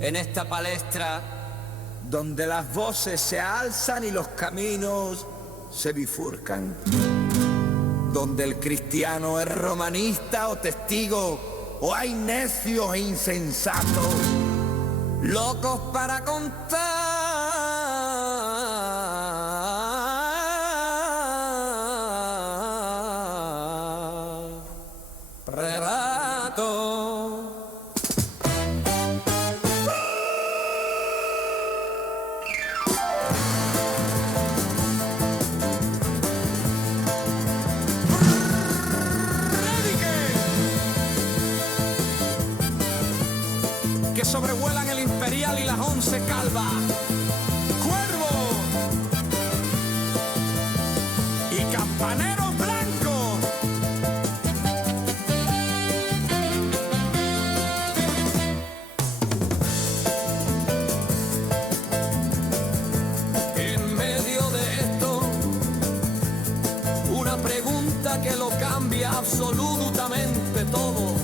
en esta palestra donde las voces se alzan y los caminos se bifurcan, donde el cristiano es romanista o testigo, o hay necios e insensatos, locos para contar relatos. que sobrevuelan el Imperial y las 11 calvas. Cuervo y campaneros blancos. En medio de esto, una pregunta que lo cambia absolutamente todo.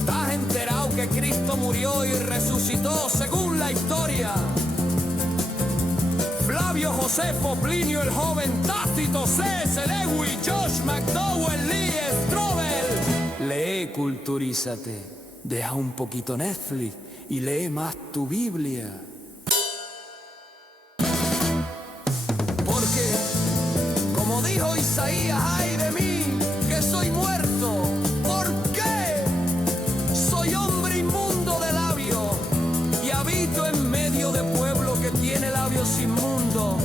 ¿Estás enterado que Cristo murió y resucitó según la historia? Flavio Josefo, Plinio el Joven, Tácito, C.S. Lewis, Josh McDowell, Lee Strobel. Lee, culturízate, deja un poquito Netflix y lee más tu Biblia. Porque, como dijo Isaías, ay de mí, que soy muerto. ¿Por qué? Soy hombre inmundo de labios y habito en medio de pueblo que tiene labios inmundos.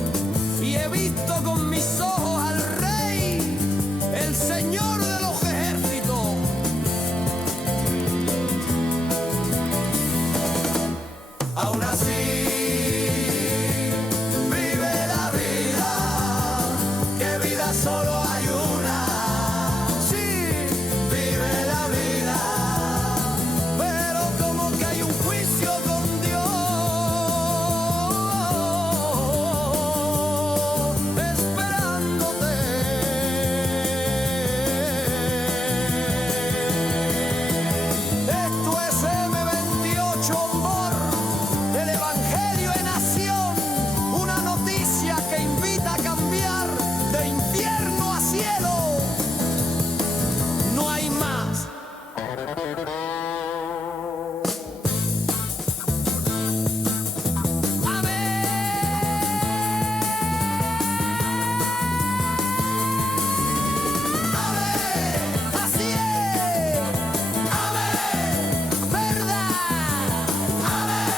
Y he visto con mis ojos al Rey, el Señor de los ejércitos. Aún así vive la vida, que vida solo hay una. Sí, vive la vida, pero como que hay un juicio con Dios, esperándote. Esto es M28 Ombor, el Evangelio en acción, una noticia que invita a cambiar de infierno a cielo. No hay más. Amén, así es. Amén, verdad. Amén.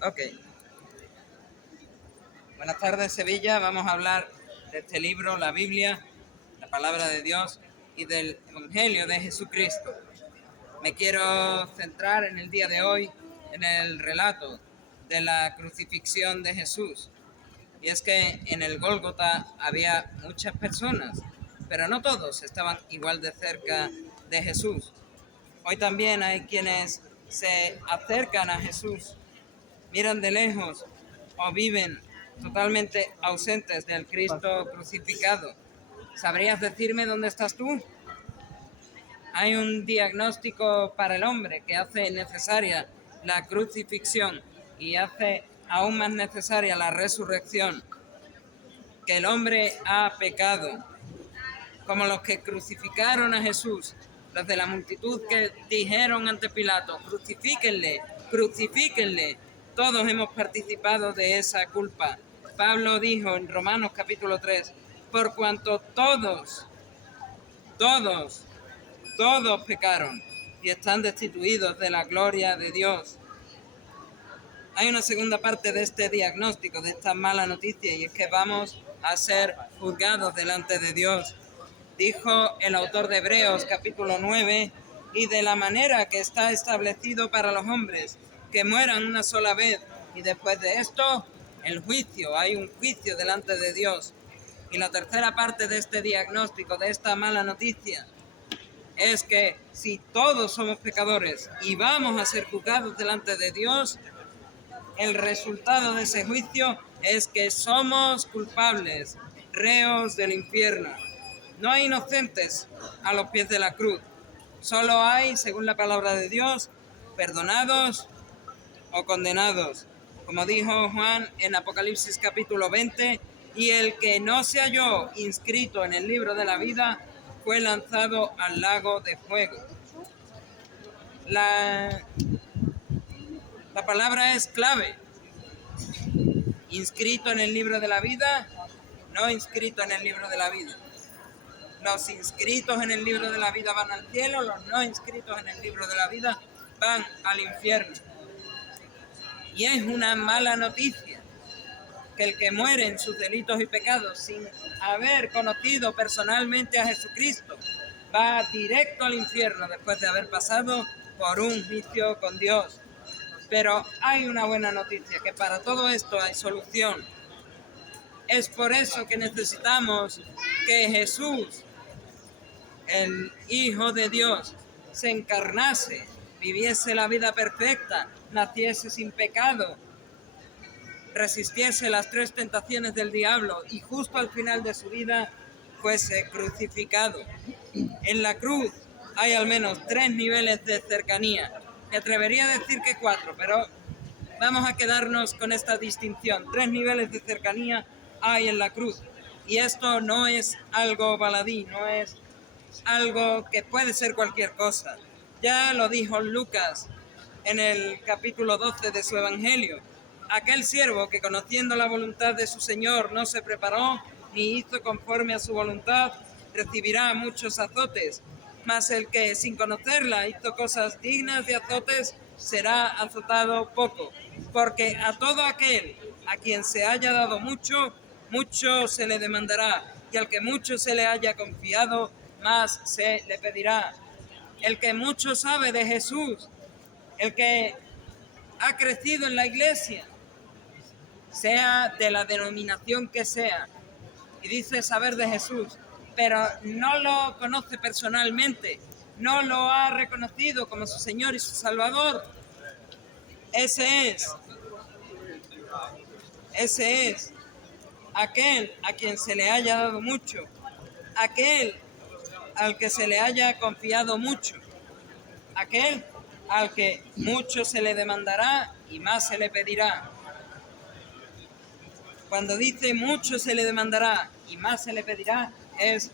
Ok. Buenas tardes, Sevilla. Vamos a hablar de este libro, la Biblia, la Palabra de Dios y del Evangelio de Jesucristo. Me quiero centrar en el día de hoy en el relato de la crucifixión de Jesús. Y es que en el Gólgota había muchas personas, pero no todos estaban igual de cerca de Jesús. Hoy también hay quienes se acercan a Jesús, miran de lejos o viven totalmente ausentes del Cristo crucificado. ¿Sabrías decirme dónde estás tú? Hay un diagnóstico para el hombre que hace necesaria la crucifixión y hace aún más necesaria la resurrección. Que el hombre ha pecado, como los que crucificaron a Jesús, los de la multitud que dijeron ante Pilato, crucifíquenle, crucifíquenle. Todos hemos participado de esa culpa. Pablo dijo en Romanos capítulo 3, por cuanto todos pecaron y están destituidos de la gloria de Dios. Hay una segunda parte de este diagnóstico, de esta mala noticia, y es que vamos a ser juzgados delante de Dios. Dijo el autor de Hebreos capítulo 9, y de la manera que está establecido para los hombres, que mueran una sola vez, y después de esto, el juicio. Hay un juicio delante de Dios. Y la tercera parte de este diagnóstico, de esta mala noticia, es que si todos somos pecadores y vamos a ser juzgados delante de Dios, el resultado de ese juicio es que somos culpables, reos del infierno. No hay inocentes a los pies de la cruz. Solo hay, según la palabra de Dios, perdonados o condenados. Como dijo Juan en Apocalipsis capítulo 20, y el que no se halló inscrito en el libro de la vida fue lanzado al lago de fuego. La palabra es clave. Inscrito en el libro de la vida, no inscrito en el libro de la vida. Los inscritos en el libro de la vida van al cielo, los no inscritos en el libro de la vida van al infierno. Y es una mala noticia que el que muere en sus delitos y pecados sin haber conocido personalmente a Jesucristo va directo al infierno después de haber pasado por un juicio con Dios. Pero hay una buena noticia, que para todo esto hay solución. Es por eso que necesitamos que Jesús, el Hijo de Dios, se encarnase, viviese la vida perfecta, naciese sin pecado, resistiese las 3 tentaciones del diablo y justo al final de su vida fuese crucificado. En la cruz hay al menos 3 niveles de cercanía. Me atrevería a decir que 4, pero vamos a quedarnos con esta distinción. 3 niveles de cercanía hay en la cruz. Y esto no es algo baladí, no es algo que puede ser cualquier cosa. Ya lo dijo Lucas en el capítulo 12 de su Evangelio. Aquel siervo que conociendo la voluntad de su Señor no se preparó ni hizo conforme a su voluntad, recibirá muchos azotes. Mas el que sin conocerla hizo cosas dignas de azotes, será azotado poco. Porque a todo aquel a quien se haya dado mucho, mucho se le demandará. Y al que mucho se le haya confiado, más se le pedirá. El que mucho sabe de Jesús, el que ha crecido en la iglesia, sea de la denominación que sea, y dice saber de Jesús, pero no lo conoce personalmente, no lo ha reconocido como su Señor y su Salvador, ese es aquel a quien se le haya dado mucho, aquel al que se le haya confiado mucho, aquel al que mucho se le demandará y más se le pedirá. Cuando dice mucho se le demandará y más se le pedirá, es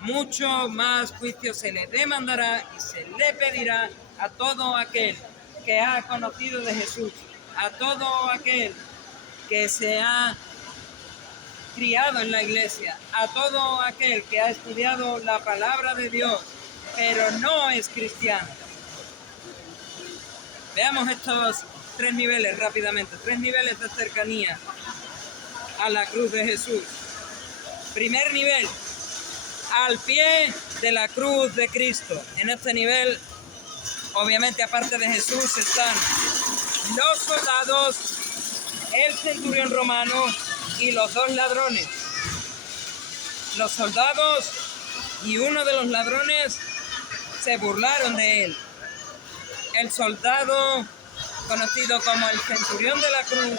mucho más juicio se le demandará y se le pedirá a todo aquel que ha conocido de Jesús, a todo aquel que se ha criado en la iglesia, a todo aquel que ha estudiado la palabra de Dios, pero no es cristiano. Veamos estos 3 niveles rápidamente, 3 niveles de cercanía a la cruz de Jesús. Primer nivel, al pie de la cruz de Cristo. En este nivel, obviamente aparte de Jesús, están los soldados, el centurión romano y los 2 ladrones. Los soldados y uno de los ladrones se burlaron de él. El soldado, conocido como el centurión de la cruz,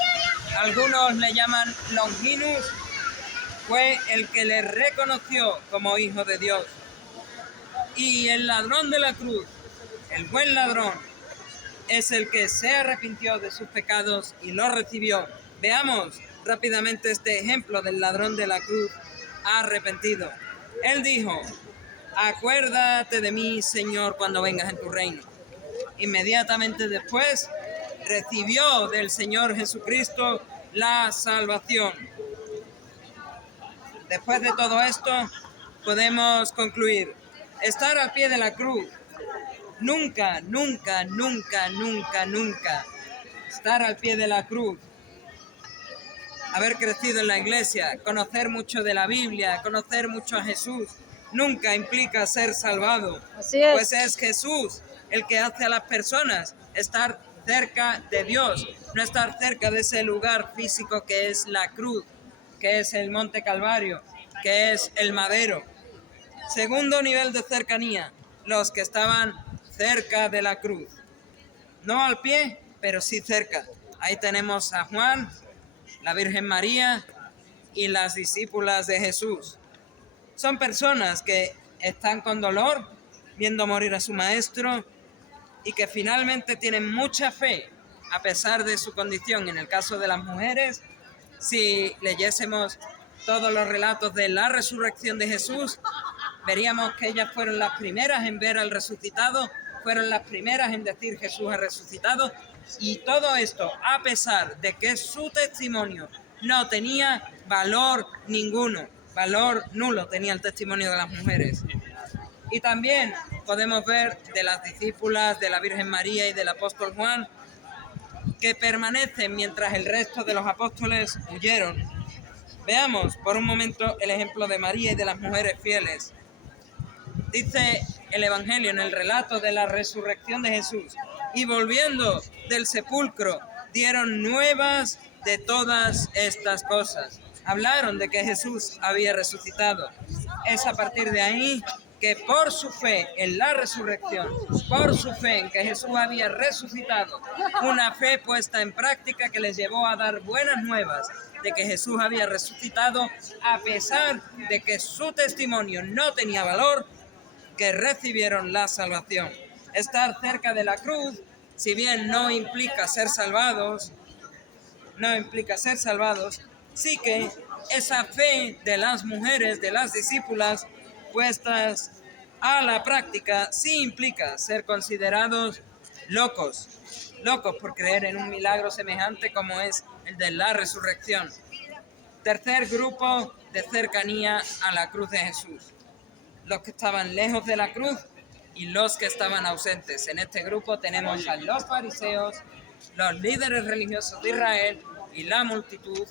algunos le llaman Longinus, fue el que le reconoció como hijo de Dios. Y el ladrón de la cruz, el buen ladrón, es el que se arrepintió de sus pecados y lo recibió. Veamos rápidamente este ejemplo del ladrón de la cruz arrepentido. Él dijo: acuérdate de mí, Señor, cuando vengas en tu reino. Inmediatamente después recibió del Señor Jesucristo la salvación. Después de todo esto, podemos concluir: estar al pie de la cruz, nunca, nunca, nunca, nunca, nunca, estar al pie de la cruz, haber crecido en la iglesia, conocer mucho de la Biblia, conocer mucho a Jesús, nunca implica ser salvado. Así es. Pues es Jesús el que hace a las personas estar cerca de Dios, no estar cerca de ese lugar físico que es la cruz, que es el Monte Calvario, que es el madero. Segundo nivel de cercanía, los que estaban cerca de la cruz. No al pie, pero sí cerca. Ahí tenemos a Juan, la Virgen María y las discípulas de Jesús. Son personas que están con dolor, viendo morir a su maestro, y que finalmente tienen mucha fe, a pesar de su condición. En el caso de las mujeres, si leyésemos todos los relatos de la resurrección de Jesús, veríamos que ellas fueron las primeras en ver al resucitado, fueron las primeras en decir Jesús ha resucitado, y todo esto a pesar de que su testimonio no tenía valor ninguno, valor nulo tenía el testimonio de las mujeres. Y también podemos ver de las discípulas de la Virgen María y del apóstol Juan, que permanecen mientras el resto de los apóstoles huyeron. Veamos por un momento el ejemplo de María y de las mujeres fieles. Dice el Evangelio en el relato de la resurrección de Jesús: y volviendo del sepulcro, dieron nuevas de todas estas cosas. Hablaron de que Jesús había resucitado. Es a partir de ahí que por su fe en la resurrección, por su fe en que Jesús había resucitado, una fe puesta en práctica que les llevó a dar buenas nuevas de que Jesús había resucitado, a pesar de que su testimonio no tenía valor, que recibieron la salvación. Estar cerca de la cruz, si bien no implica ser salvados, sí que esa fe de las mujeres, de las discípulas, puestas a la práctica, sí implica ser considerados locos por creer en un milagro semejante como es el de la resurrección. Tercer grupo de cercanía a la cruz de Jesús: los que estaban lejos de la cruz y los que estaban ausentes. En este grupo tenemos a los fariseos, los líderes religiosos de Israel y la multitud,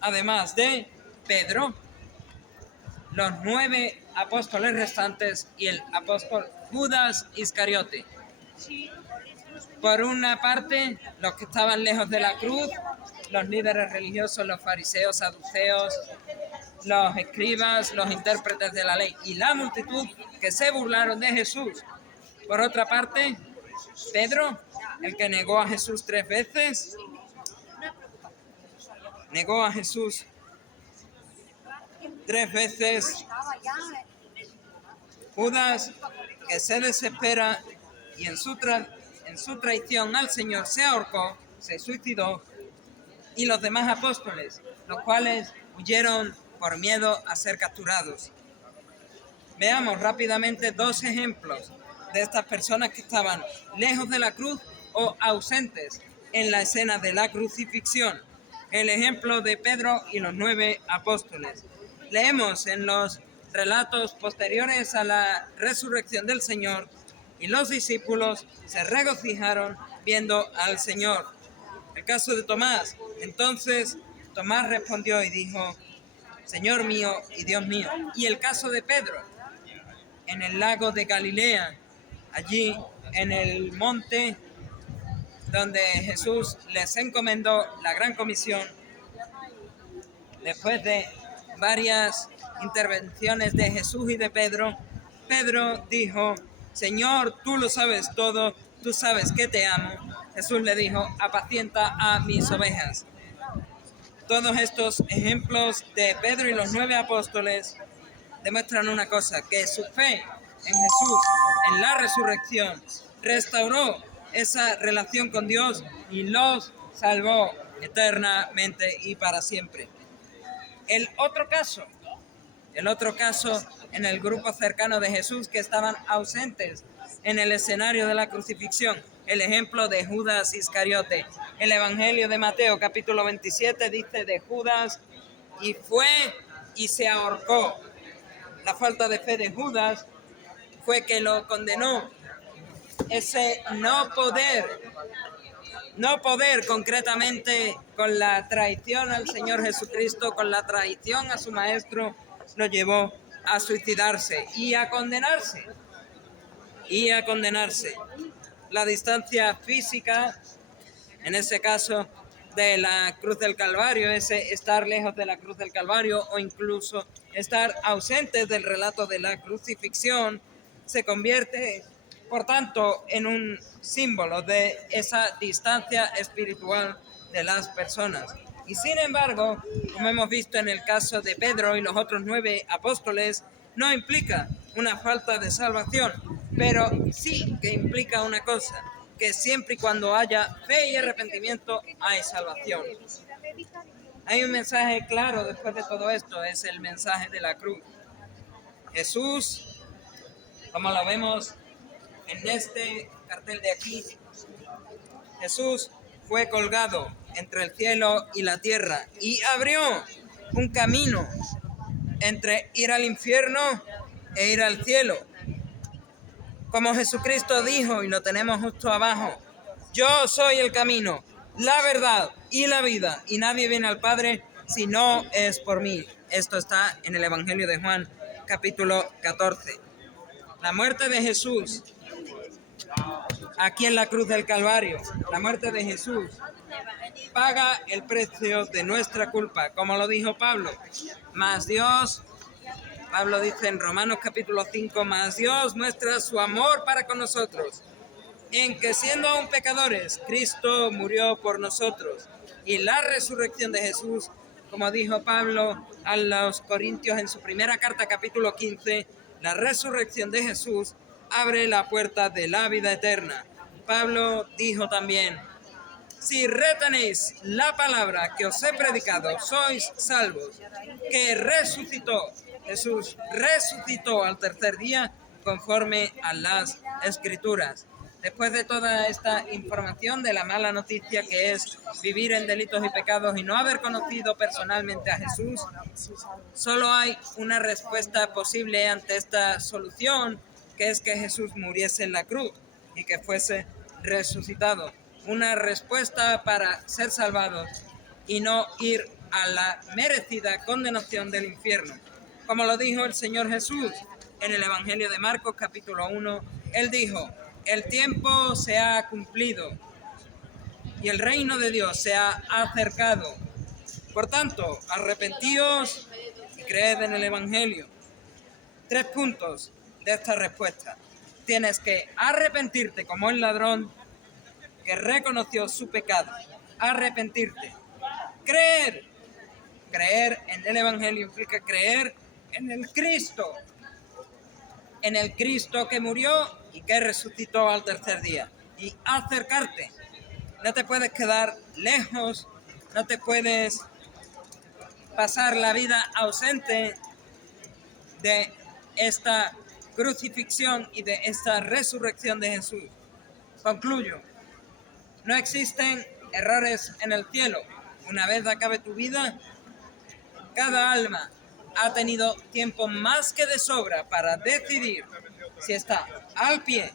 además de Pedro, los 9 apóstoles restantes y el apóstol Judas Iscariote. Por una parte, los que estaban lejos de la cruz, los líderes religiosos, los fariseos, saduceos, los escribas, los intérpretes de la ley y la multitud que se burlaron de Jesús. Por otra parte, Pedro, el que negó a Jesús 3 veces, negó a Jesús 3 veces. Judas, que se desespera y en su traición al Señor se ahorcó, se suicidó, y los demás apóstoles, los cuales huyeron por miedo a ser capturados. Veamos rápidamente 2 ejemplos de estas personas que estaban lejos de la cruz o ausentes en la escena de la crucifixión. El ejemplo de Pedro y los 9 apóstoles. Leemos en los relatos posteriores a la resurrección del Señor: y los discípulos se regocijaron viendo al Señor. El caso de Tomás: entonces Tomás respondió y dijo: Señor mío y Dios mío. Y el caso de Pedro, en el lago de Galilea, allí en el monte donde Jesús les encomendó la gran comisión, después de varias intervenciones de Jesús y de Pedro, Pedro dijo: Señor, tú lo sabes todo, tú sabes que te amo. Jesús le dijo: apacienta a mis ovejas. Todos estos ejemplos de Pedro y los 9 apóstoles demuestran una cosa: que su fe en Jesús, en la resurrección, restauró esa relación con Dios y los salvó eternamente y para siempre. El otro caso en el grupo cercano de Jesús, que estaban ausentes en el escenario de la crucifixión, el ejemplo de Judas Iscariote. El Evangelio de Mateo, capítulo 27, dice de Judas: y fue y se ahorcó. La falta de fe de Judas fue que lo condenó. Ese no poder concretamente, con la traición al Señor Jesucristo, con la traición a su Maestro, lo llevó a suicidarse y a condenarse. La distancia física, en ese caso de la cruz del Calvario, ese estar lejos de la cruz del Calvario o incluso estar ausentes del relato de la crucifixión, se convierte, por tanto, en un símbolo de esa distancia espiritual de las personas. Y sin embargo, como hemos visto en el caso de Pedro y los otros 9 apóstoles, no implica una falta de salvación, pero sí que implica una cosa, que siempre y cuando haya fe y arrepentimiento hay salvación. Hay un mensaje claro después de todo esto, es el mensaje de la cruz. Jesús, como lo vemos en este cartel de aquí, Jesús fue colgado entre el cielo y la tierra y abrió un camino entre ir al infierno e ir al cielo. Como Jesucristo dijo, y lo tenemos justo abajo, yo soy el camino, la verdad y la vida, y nadie viene al Padre si no es por mí. Esto está en el Evangelio de Juan, capítulo 14. La muerte de Jesús, aquí en la cruz del Calvario, la muerte de Jesús, paga el precio de nuestra culpa, como lo dijo Pablo. Mas Dios, Pablo dice en Romanos capítulo 5, mas Dios muestra su amor para con nosotros, en que siendo aún pecadores, Cristo murió por nosotros. Y la resurrección de Jesús, como dijo Pablo a los Corintios en su primera carta capítulo 15, la resurrección de Jesús abre la puerta de la vida eterna. Pablo dijo también, si retenéis la palabra que os he predicado, sois salvos, que resucitó, Jesús resucitó al tercer día conforme a las Escrituras. Después de toda esta información de la mala noticia que es vivir en delitos y pecados y no haber conocido personalmente a Jesús, solo hay una respuesta posible ante esta solución, que es que Jesús muriese en la cruz y que fuese resucitado. Una respuesta para ser salvados y no ir a la merecida condenación del infierno. Como lo dijo el Señor Jesús en el Evangelio de Marcos capítulo 1, Él dijo, el tiempo se ha cumplido y el reino de Dios se ha acercado. Por tanto, arrepentíos y creed en el Evangelio. 3 puntos de esta respuesta. Tienes que arrepentirte como el ladrón que reconoció su pecado. Arrepentirte. Creer. Creer en el Evangelio implica creer en el Cristo. En el Cristo que murió y que resucitó al tercer día. Y acercarte. No te puedes quedar lejos. No te puedes pasar la vida ausente de esta crucifixión y de esta resurrección de Jesús. Concluyo. No existen errores en el cielo. Una vez acabe tu vida, cada alma ha tenido tiempo más que de sobra para decidir si está al pie,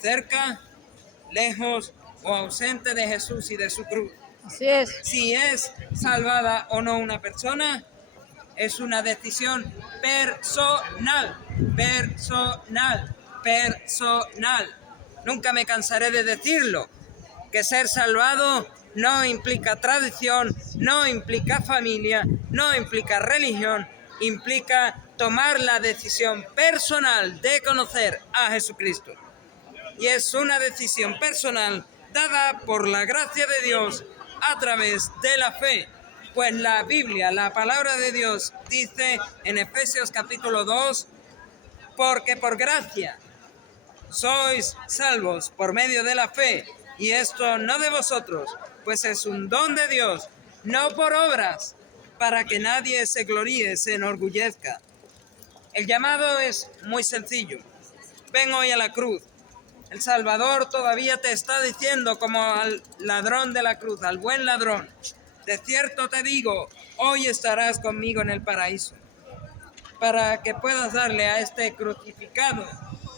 cerca, lejos o ausente de Jesús y de su cruz. Así es. Si es salvada o no una persona, es una decisión personal. Nunca me cansaré de decirlo, que ser salvado no implica tradición, no implica familia, no implica religión, implica tomar la decisión personal de conocer a Jesucristo. Y es una decisión personal dada por la gracia de Dios a través de la fe. Pues la Biblia, la palabra de Dios, dice en Efesios capítulo 2, porque por gracia sois salvos por medio de la fe, y esto no de vosotros, pues es un don de Dios, no por obras, para que nadie se gloríe, se enorgullezca. El llamado es muy sencillo. Ven hoy a la cruz. El Salvador todavía te está diciendo como al ladrón de la cruz, al buen ladrón, de cierto te digo, hoy estarás conmigo en el paraíso, para que puedas darle a este crucificado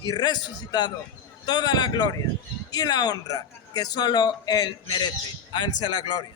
y resucitado toda la gloria y la honra que solo Él merece. A Él sea la gloria.